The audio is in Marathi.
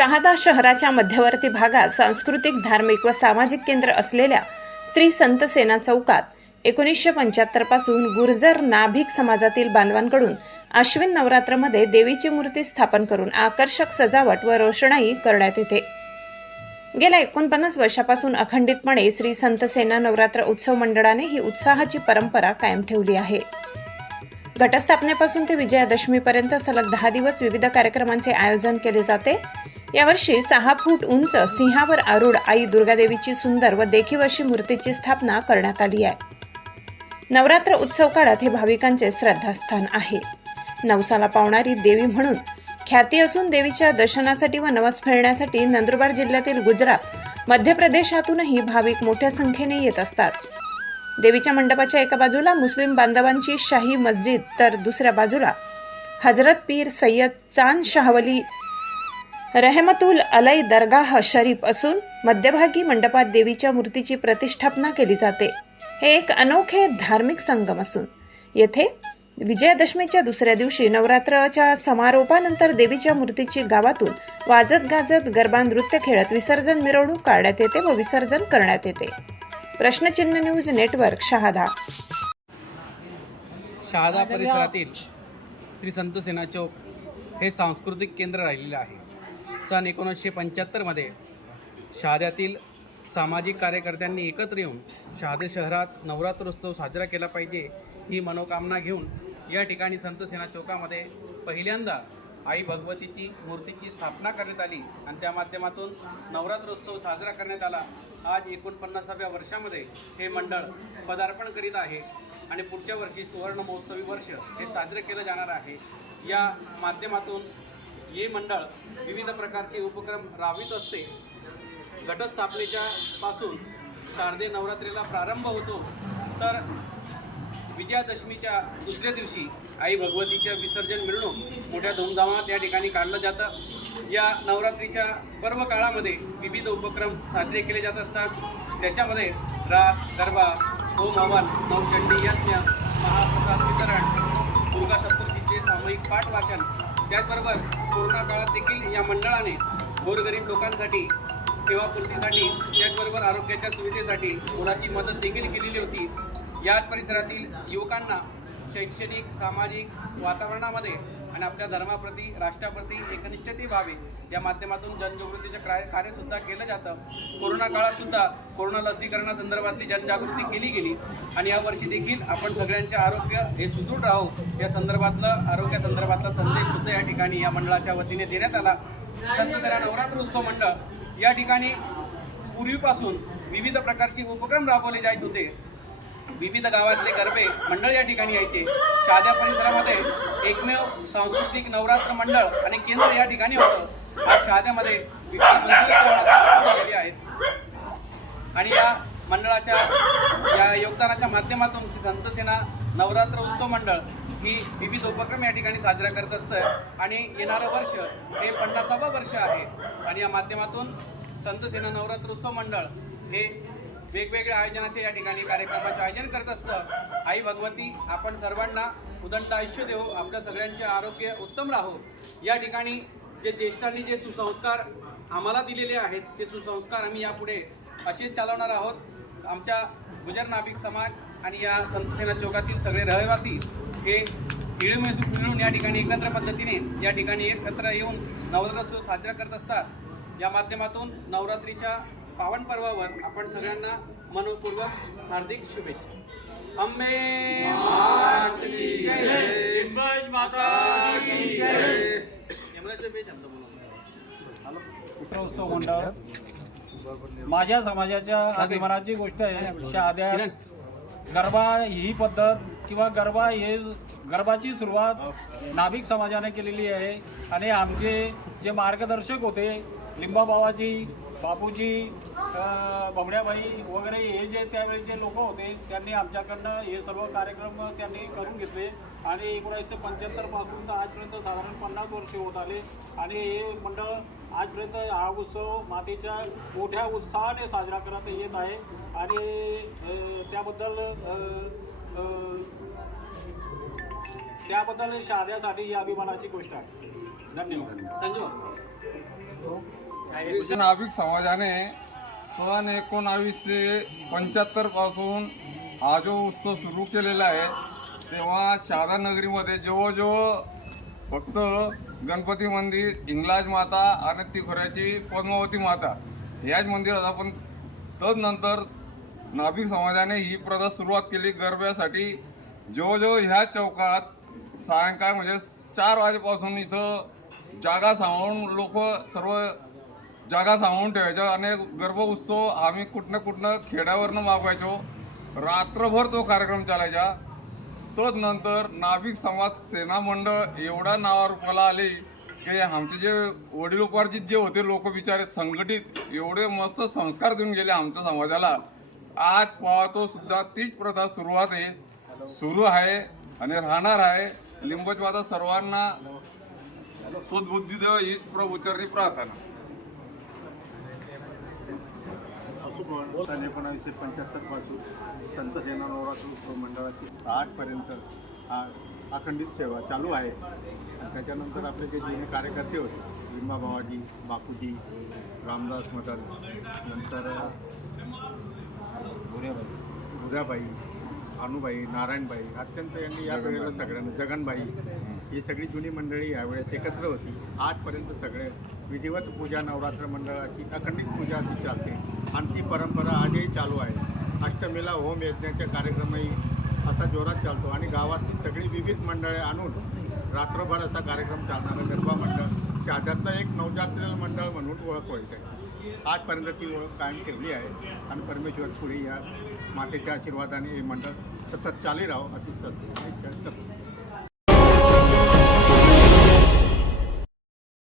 शहादा शहराच्या मध्यवर्ती भागात सांस्कृतिक धार्मिक व सामाजिक केंद्र असलेल्या स्त्री संत सेना चौकात एकोणीसशे पंच्याहत्तरपासून गुर्जर नाभिक समाजातील बांधवांकडून आश्विन नवरात्रमध्ये देवीची मूर्ती स्थापन करून आकर्षक सजावट व रोषणाई करण्यात येते. गेल्या एकोणपन्नास वर्षापासून अखंडितपणे श्री संत सेना नवरात्र उत्सव मंडळाने ही उत्साहाची परंपरा कायम ठेवली आहे. घटस्थापनेपासून ते विजयादशमीपर्यंत सलग दहा दिवस विविध कार्यक्रमांचे आयोजन केले जाते. यावर्षी सहा फूट उंच सिंहावर आरूढ आई दुर्गादेवीची सुंदर व देखीव अशी मूर्तीची स्थापना करण्यात आली आहे. नवरात्र उत्सव काळात हे भाविकांचे श्रद्धास्थान आहे. नवसाला पावणारी देवी म्हणून ख्याती असून देवीच्या दर्शनासाठी व नवस फेडण्यासाठी नंदुरबार जिल्ह्यातील गुजरात मध्य प्रदेशातूनही भाविक मोठ्या संख्येने येत असतात. देवीच्या मंडपाच्या एका बाजूला मुस्लिम बांधवांची शाही मस्जिद तर दुसऱ्या बाजूला हजरत पीर सय्यद चांद शाहवली रहमतुल अलई दरगाह शरीफ असून मध्यभागी मंडपात देवीच्या मूर्तीची प्रतिष्ठापना केली जाते. हे एक अनोखे धार्मिक संगम असून येथे विजयादशमीच्या दुसऱ्या दिवशी नवरात्राच्या समारोपानंतर देवीच्या मूर्तीची गावातून वाजत गाजत गरबा नृत्य खेळत विसर्जन मिरवणूक काढण्यात येते व विसर्जन करण्यात येते. प्रश्नचिन्ह न्यूज नेटवर्क शहादा. शहादा परिसरातील श्री संत सेना चौक हे सांस्कृतिक केंद्र राहिलेले आहे. सन एकोणीसशे पंच्याहत्तरमध्ये शहाद्यातील सामाजिक कार्यकर्त्यांनी एकत्र येऊन शहादे शहरात नवरात्रोत्सव साजरा केला पाहिजे ही मनोकामना घेऊन या ठिकाणी संत सेना चौकामध्ये पहिल्यांदा आई भगवतीची मूर्तीची स्थापना करण्यात आली आणि त्या माध्यमातून नवरात्रोत्सव साजरा करण्यात आला. आज एकोणपन्नासाव्या वर्षामध्ये हे मंडळ पदार्पण करीत आहे आणि पुढच्या वर्षी सुवर्ण महोत्सवी वर्ष हे साजरे केलं जाणार आहे. या माध्यमातून हे मंडळ विविध प्रकारचे उपक्रम राबवित असते. घटस्थापनेच्या पासून शारदे नवरात्रीला प्रारंभ होतो. तर विजयादशमीच्या दुसऱ्या दिवशी आई भगवतीच्या विसर्जन मिरवणूक मोठ्या धूमधामात या ठिकाणी काढलं जातं. या नवरात्रीच्या पर्व काळामध्ये विविध उपक्रम साजरे केले जात असतात. त्याच्यामध्ये रास गरबा होम हवन नवचंडी यज्ञ महाप्रसाद वितरण दुर्गा सप्तशीचे सामूहिक पाठ वाचन त्याचबरोबर कोरोना काळात देखील या मंडळाने गोरगरीब लोकांसाठी सेवापूर्तीसाठी त्याचबरोबर आरोग्याच्या सुविधेसाठी मुलाची मदत देखील केलेली होती याच परिसरातील युवकांना शैक्षणिक सामाजिक वातावरणामध्ये आणि आपल्या धर्माप्रती राष्ट्राप्रती एकनिष्ठते व्हावे या माध्यमातून जनजागृतीचं कार्य कार्यसुद्धा केलं जातं. कोरोना काळातसुद्धा कोरोना लसीकरणासंदर्भातली जनजागृती केली गेली. आणि यावर्षी देखील आपण सगळ्यांचे आरोग्य हे सुदृढ राहो या संदर्भातलं आरोग्यासंदर्भातला संदेशसुद्धा या ठिकाणी या मंडळाच्या वतीने देण्यात आला. संत सेना नवरात्र उत्सव मंडळ या ठिकाणी पूर्वीपासून विविध प्रकारचे उपक्रम राबवले जात होते. विविध गावातले गरबे मंडळ या ठिकाणी यायचे. शहाद्या परिसरामध्ये एकमेव सांस्कृतिक नवरात्र मंडळ आणि केंद्र या ठिकाणी होतं. आज शहाद्यामध्ये विविध आहेत. आणि या मंडळाच्या या योगदानाच्या माध्यमातून संतसेना नवरात्र उत्सव मंडळ ही विविध उपक्रम या ठिकाणी साजरा करत असतं. आणि येणारं वर्ष हे पन्नासावं वर्ष आहे. आणि या माध्यमातून संतसेना नवरात्र उत्सव मंडळ हे वेगवेगळ्या आयोजनाचे या ठिकाणी कार्यक्रमाचे आयोजन करत असतं. आई भगवती आपण सर्वांना उदंड आयुष्य देऊ आपलं सगळ्यांचे आरोग्य उत्तम राहो. या ठिकाणी जे ज्येष्ठांनी जे सुसंस्कार आम्हाला दिलेले आहेत ते सुसंस्कार आम्ही यापुढे असेच चालवणार आहोत. आमच्या गुजर नाभिक समाज आणि या संतसेना चौकातील सगळे रहिवासी हे मिळून मिळून या ठिकाणी एकत्र पद्धतीने या ठिकाणी एकत्र येऊन नवरात्र साजरा करत असतात. या माध्यमातून नवरात्रीच्या पावन पर्वावर आपण सगळ्यांना मनपूर्वक हार्दिक शुभेच्छा. अंबे यमराज बेच आमचं बोला. उत्सव मंडळ. माझ्या समाजाच्या अभिमानाची गोष्ट आहे शहाद्या किरण. गरबा ही पद्धत किंवा गरबा हे गरबाची सुरुवात नाभिक समाजाने केलेली आहे. आणि आमचे जे मार्गदर्शक होते लिंबाबाबाजी बापूजी अ, बमड्याबाई वगैरे हे जे त्यावेळेचे लोक होते त्यांनी आमच्याकडनं हे सर्व कार्यक्रम त्यांनी करून घेतले. आणि एकोणीसशे पंच्याहत्तरपासून तर आजपर्यंत साधारण पन्नास वर्षे होत आले. आणि हे मंडळ आजपर्यंत हा उत्सव मातीच्या मोठ्या उत्साहाने साजरा करत येत आहे. आणि त्याबद्दल त्याबद्दल शहाद्यासाठी ही अभिमानाची गोष्ट आहे. धन्यवाद. संजू. ख्रिश्चन नाभिक समाजाने सन एकोणावीसशे पंच्याहत्तरपासून हा जो उत्सव सुरू केलेला आहे तेव्हा शारदा नगरीमध्ये जवळजवळ फक्त गणपती मंदिर इंगलाज माता आणि तिखोऱ्याची पद्मावती माता ह्याच मंदिरात आपण तदनंतर नाभिक समाजाने ही प्रथा सुरुवात केली गरब्यासाठी जवळजवळ ह्या चौकात सायंकाळ म्हणजे चार वाजेपासून इथं जागा सांभाळून लोक सर्व जागा सांभाळून ठेवायच्या आणि गर्भ उत्सव आम्ही कुठनं कुठनं खेड्यावरनं मागवायचो. रात्रभर तो कार्यक्रम चालायचा. तोच नंतर नाभिक समाज सेना मंडळ एवढा नावारूपाला आले की आमचे जे वडिलोपार्जित जे होते लोक बिचारे संघटित एवढे मस्त संस्कार देऊन गेले आमच्या समाजाला. आज पाहतो सुद्धा तीच प्रथा सुरुवात आहे. सुरू आहे आणि राहणार आहे. लिंबच सर्वांना सुदबुद्धी देव प्र प्रभूचरणी प्रार्थना. सन एकोणावीसशे पंच्याहत्तरपासून संत सेना नवरात्र उत्सव मंडळाची आजपर्यंत हा अखंडित सेवा चालू आहे. आणि त्याच्यानंतर आपले जे जुने कार्यकर्ते होते लिंबा बाबाजी बापूजी रामदास मदन नंतर भुऱ्याबाई भानुबाई नारायणबाई अत्यंत यांनी या वेळेला सगळ्यांना जगनबाई ही सगळी जुनी मंडळी यावेळेस एकत्र होती. आजपर्यंत सगळे विधिवत पूजा नवरात्र मंडळाची अखंडित पूजा अशी चालते आणि ती परंपरा आजही चालू आहे. अष्टमीला होम यज्ञाचे कार्यक्रमही असा जोरात चालतो आणि गावातली सगळी विविध मंडळे आणून रात्रभर असा कार्यक्रम चालणारा गरबा मंडळ त्याच्यातलं एक नवजात्रेल मंडळ म्हणून ओळख व्हायचं आहे आजपर्यंत ती ओळख कायम ठेवली आहे. आणि परमेश्वर पुढे या मातेच्या आशीर्वादाने हे मंडळ सतत चालू राहो अशी सत